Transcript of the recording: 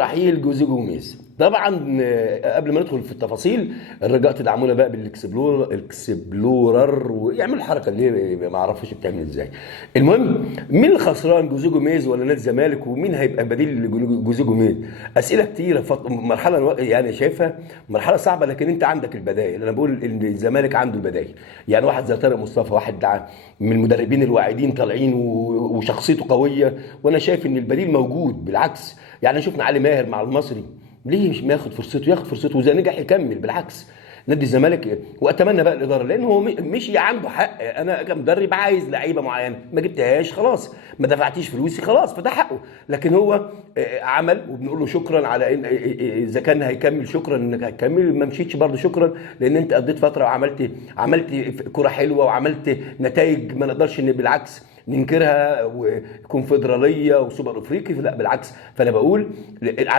رحيل جوزيه جوميز طبعا. قبل ما ندخل في التفاصيل، الرجاء تدعمونا بقى بالاكسبلورر ويعملوا الحركه اللي ما اعرفش بتعمل ازاي. المهم، مين الخسران، جوزيه جوميز ولا نادي الزمالك؟ ومين هيبقى بديل لجوزيه جوميز؟ اسئله كتيره. مرحله يعني شايفها مرحله صعبه، لكن انت عندك البدائل. انا بقول ان الزمالك عنده البدائل. يعني واحد زي طارق مصطفى، واحد من المدربين الواعدين طالعين وشخصيته قويه، وانا شايف ان البديل موجود. بالعكس، يعني شفنا علي ماهر مع المصري، ليه مش ياخد فرصته؟ ياخد فرصته، واذا نجح يكمل. بالعكس، نادي الزمالك. واتمنى بقى الاداره، لان هو مشي عنده حق. انا كمدرب عايز لعيبه معينه، ما جبتهاش خلاص، ما دفعتيش فلوسي خلاص، فده حقه. لكن هو عمل، وبنقول له شكرا على ان اذا كان هيكمل، شكرا انك هتكمل. ما مشيتش برضه شكرا، لان انت قضيت فتره وعملت كره حلوه وعملت نتائج ما نقدرش ان بالعكس ننكرها، وكونفدراليه وسوبر افريقي. لا بالعكس، فانا بقول